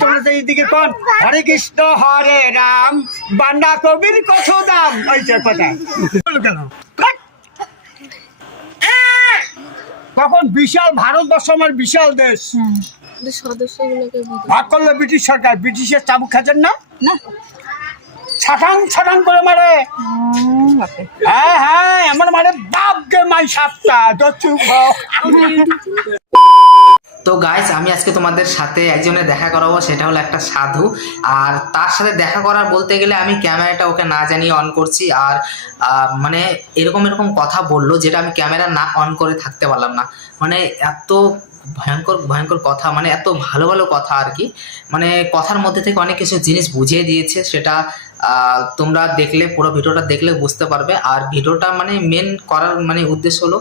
তোমরা তো এইদিকে কোন হরে কৃষ্ণ হরে রাম বান্না কবির কত দাম ওইটা কথা কেন তখন বিশাল ভারতবর্ষ আমার বিশাল দেশ ভাগ করলো ব্রিটিশ সরকার ব্রিটিশের চাবুক খাচ্ছেন না ছাটাং ছাটাং করে মারে হ্যাঁ হ্যাঁ আমার মানে বাপকে মাই সাতটা তো গাইস আমি আজকে তোমাদের সাথে একজনের দেখা করাবো, সেটা হলো একটা সাধু। আর তার সাথে দেখা করার বলতে গেলে আমি ক্যামেরাটা ওকে না জানিয়ে অন করছি, আর মানে এরকম এরকম কথা বললো যেটা আমি ক্যামেরা না অন করে থাকতে পারলাম না। মানে এত ভয়ঙ্কর ভয়ঙ্কর কথা, মানে এত ভালো ভালো কথা আর কি, মানে কথার মধ্যে থেকে অনেক কিছু জিনিস বুঝিয়ে দিয়েছে। সেটা তোমরা দেখলে, পুরো ভিডিওটা দেখলে বুঝতে পারবে। আর ভিডিওটা মানে মেন করার মানে উদ্দেশ্য হলো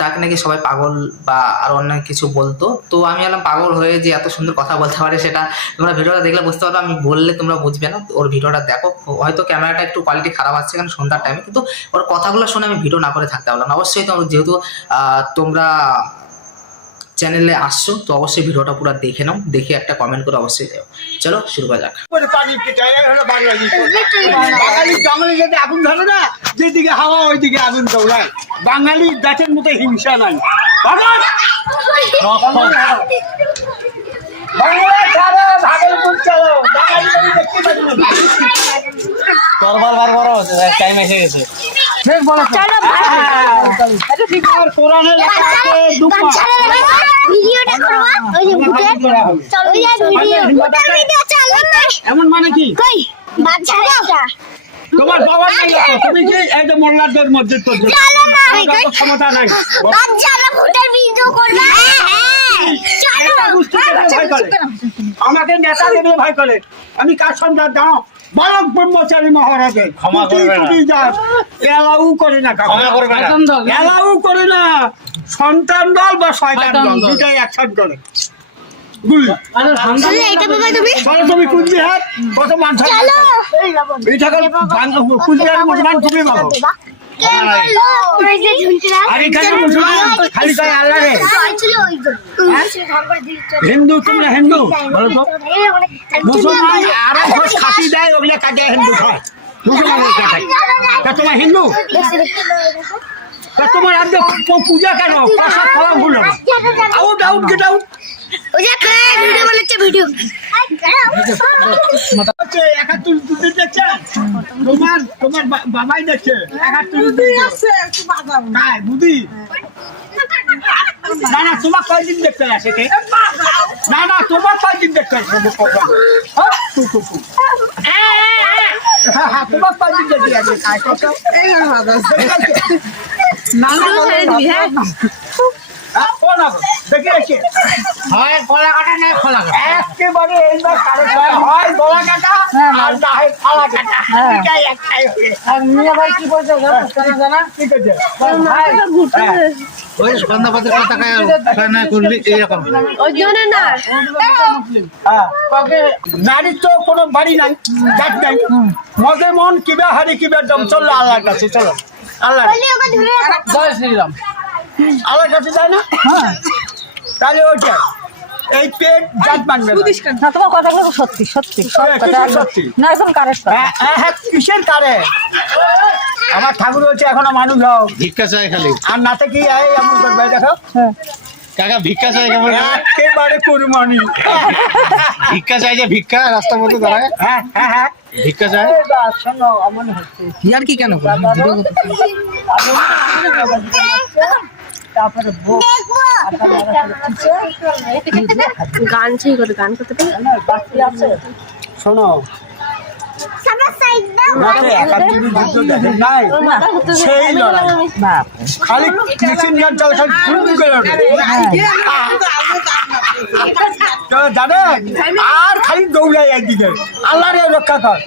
তাকে নাকি সবাই পাগল বা আর অন্য কিছু বলতো, তো আমি এলাম পাগল হয়ে যে এত সুন্দর কথা বলতে পারে সেটা তোমরা ভিডিওটা দেখলে বুঝতে পারবে। আমি বললে তোমরা বুঝবে না, ওর ভিডিওটা দেখো। হয়তো ক্যামেরাটা একটু কোয়ালিটি খারাপ আছে কারণ সন্ধ্যার টাইমে, কিন্তু ওর কথাগুলো শুনে আমি ভিডিও না করে থাকতে পারলাম না। অবশ্যই তোমরা যেহেতু তোমরা চ্যানেলে আসছো তো অবশ্যই ভিডিওটা পুরো দেখে নাও, দেখে একটা কমেন্ট করে অবশ্যই দেও। চলো শুরু করা যাক। বাঙালি জঙ্গলে যদি আগুন ধরে না, যেদিকে হাওয়া ওইদিকে আগুন দৌড়ায়। বাঙালি জাতের মতো হিংসা নাই। টাইম এসে গেছে। এমন মানে কি তোমার বাবা নাই, তুমি কি একটা মোল্লাদের মধ্যে ক্ষমতা নাই। আমাকে নেতা দেখলে ভয় করে। আমি কার সন্ধ্যা দাও বালক ব্রহ্মচারী মহারাজের ক্ষমা করবে না, এলাউ করে না, এলাউ করে না। সন্তান দল বা শয়তান দল দুটাই একসাথে করে। তুমি কুচবিহার কত মান কুচবিহারের মুসলমান তুমি বাবু, আর এখানে মুসলমান খালি কয় আল্লাহ রে। হিন্দু তুমি হিন্দু বলো তো, মুসলমান আরো ঘোষ খাসি দেয় ওগুলো কাটে হিন্দু খায়, মুসলমানের কাটায়। তা তোমার হিন্দু, তা তোমার আজকে পূজা কেন পাশা ফলা ভুল হবে। Out out get out. তোমার বাবাই দেখছে বুদ্ধি না না, তোমার কয়দিন দেখতে আসে না না, তোমার কয়দিন দেখতে আসে তোমার কয়দিন দেখতে আসে হয় গলা কাটা না খোলা কাটা, একেবারে এইবার হয় গলা কাটা আর না হয় খোলা কাটা, এটাই একটাই হবে। আর মিয়া ভাই কি বলছে জানা কি করছে ওই সন্ধ্যাপাতের কথা কায়না করলি এরকম ওই জন্য না, নারীর তো কোনো বাড়ি নাই, জাত নাই, মজে মন কিবা হারি কিবা দম, চললো আল্লাহর কাছে। চলো আল্লাহ জয় শ্রীরাম, আল্লাহর কাছে যায় না, তাহলে ওইটা এই পেট জাত মানবে না। তোমার কথাগুলো সত্যি সত্যি সত্যি না, একদম কারেক্ট। হ্যাঁ কিসের কারে আমার ঠাকুর হচ্ছে এখনো মানুষ হও, ভিক্ষা চাই খালি আর নাতে কি এমন করবে দেখো কাকা, ভিক্ষা চাই কেমন একেবারে কুরবানি। ভিক্ষা চাই যে ভিক্ষা রাস্তার মধ্যে দাঁড়ায়, হ্যাঁ হ্যাঁ হ্যাঁ ভিক্ষা চাই। শোনো এমন হচ্ছে ইয়ার কি কেন তারপরে গান সেই করে গান করতে পারি। শোনো সেই লড়াই খালি মেশিন গান চালা খালি ফুল করে জানেন, আর খালি দৌড়াই একদিকে আল্লাহ রে রক্ষা কর,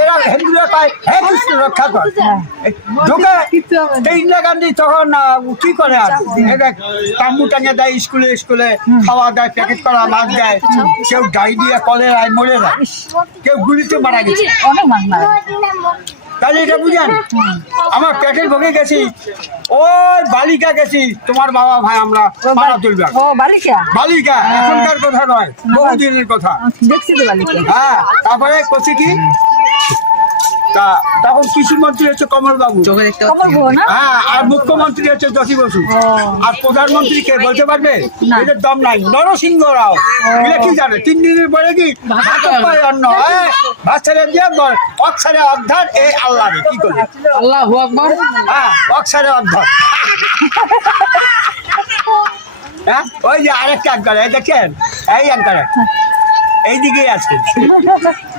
এরা হিন্দুরা পায় হে কৃষ্ণ রক্ষা কর। ঢোকে ইন্দিরা গান্ধী তখন কি করে, আর তাম্বু টাঙে দেয় স্কুলে স্কুলে, খাওয়া দেয়, প্যাকেট করা মাছ দেয়, কেউ ডায়রিয়া কলেরায় মরে যায়, কেউ গুলিতে মারা গেছে। তাহলে এটা বুঝেন আমার পেটের ভোগে গেছি ওই বালিকা গেছি তোমার বাবা ভাই আমরা মারা তুলবে ও বালিকা বালিকা এখনকার কথা নয় বহুদিনের কথা দেখছি তো বালিকা হ্যাঁ তারপরে করছে কি তা তখন কৃষি মন্ত্রী হচ্ছে কমল বাবু চোখে দেখতে খবর পাচ্ছি বলো না হ্যাঁ আর মুখ্যমন্ত্রী হচ্ছে জসি বসু আর প্রধানমন্ত্রী কে বলতে পারবে না। এদের দম নাই নরসিংহ রাও এগুলো কি জানে 3 দিনের পরে কি ভাত পায় অন্ন বাচ্চারা দিয়ে অক্ষরে অর্ধার এই আল্লাহ রে কি করবে আল্লাহু আকবার হ্যাঁ অক্ষরে অর্ধার হ্যাঁ ওই যে আরেকটা আঙ্কার এই দেখেন এই আঙ্কার এইদিকে আছে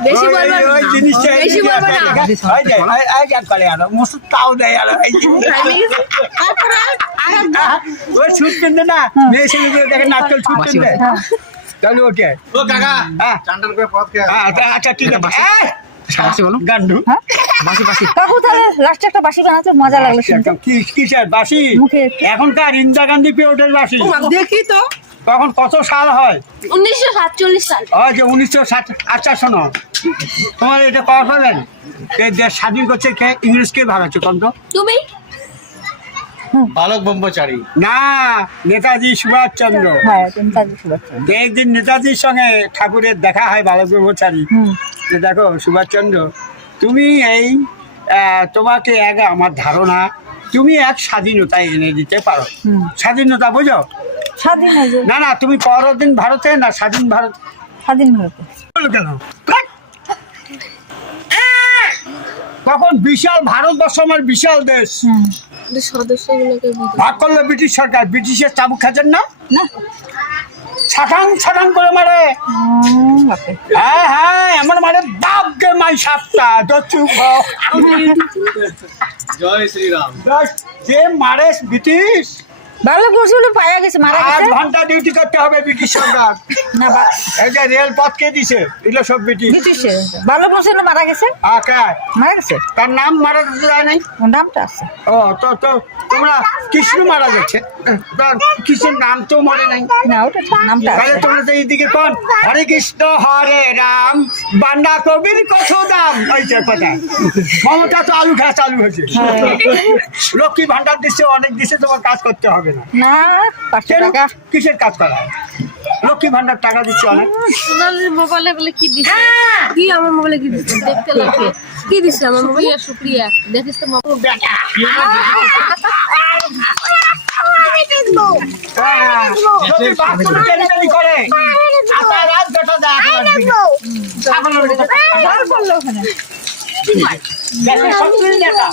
বেশি ওই- বলবো ওই না। জিনিসটা বেশি এইদিকে বলবো আছে, না। ঠিক আছে? ওই যে, এই যে আঙ্কারে আরো মুসুর তাও দেয় আরো এই যে। ওই ছুট কিনতে না মেয়ে ছেলেগুলো দেখে নাটকেল ছুট কিনতে তাহলে ওকে ও কাকা হ্যাঁ চান্টান করে পথ খেয়ে হ্যাঁ, আচ্ছা ঠিক আছে বাসি বলো গান্ডু বাসি বাসি কাকু তাহলে লাস্টে একটা বাসি বানাতে মজা লাগলো শুনতে কিসের বাসি মুখে এখনকার ইন্দিরা গান্ধী পিরিয়ডের বাসি দেখি তো তখন কত সাল হয় 1947 সাল ওই যে 1960 আচ্ছা শোনো তোমার এটা করা পাবেন এই দেশ স্বাধীন করছে কে ইংরেজকে ভাগাচ্ছে কত তুমি বালক ব্রহ্মচারী না নেতাজি সুভাষচন্দ্র হ্যাঁ তুমি তাহলে শুনছো একদিন নেতাজির সঙ্গে ঠাকুরের দেখা হয় বালক ব্রহ্মচারী যে দেখো সুভাষচন্দ্র তুমি এই তোমাকে এক আমার ধারণা তুমি এক স্বাধীনতা এনে দিতে পারো স্বাধীনতা বুঝো স্বাধীন হয়েছে না না তুমি পরদিন ভারতে না স্বাধীন ভারত স্বাধীন হয়েছে বলো কেন তখন বিশাল ভারতবর্ষ আমার বিশাল দেশ সদস্যগুলোকে ভাগ করলো ব্রিটিশ সরকার ব্রিটিশের চাবুক খাচ্ছেন না না ছাটাং ছাটাং করে মারে হ্যাঁ হ্যাঁ এমন মানে বাপ গে মাই সাতটা দচু জয় শ্রীরাম যে মারে ব্রিটিশ ভালো বসুলো পায়া গেছে মারা 8 গেছে ঘন্টা ডিউটি করতে হবে ব্রিটিশ সরকার না এই যে রেল পথ কে দিছে এগুলো সব ব্রিটিশ ব্রিটিশে ভালো বসুলো মারা গেছে আকা মারা গেছে তার নাম মারা যেতে যায় নাই ওর নামটা আছে ও তো তো তোমরা কৃষ্ণ মারা যাচ্ছে তার কৃষ্ণের নাম তো মনে নাই না ওটা ঠিক, নামটা তাহলে আছে তোমরা তো এইদিকে কোন হরে কৃষ্ণ হরে রাম বান্ডা কবির কত দাম ওইটা কথা মমতা তো আলু খাওয়া চালু হয়েছে লক্ষ্মী ভান্ডার দিচ্ছে অনেক দিচ্ছে তোমার কাজ করতে হবে না না 500 কেন? টাকা কিসের কাজ করা হয়? লক্ষ্মী ভান্ডার টাকা দিচ্ছে অনেক সোনালির মোবাইলে বলে কি দিছে কি আমার মোবাইলে কি দিছে দেখতে লাগে কি দিছে আমার মোবাইলে শুকরিয়া দেখিস তো মোবাইল হ্যাঁ, যদি বাথরুম ডেলিভারি করে আতা রাত বেটা দেয় ছাগলের মতো। আর বললো ওখানে দেশের সবচেয়ে নেতা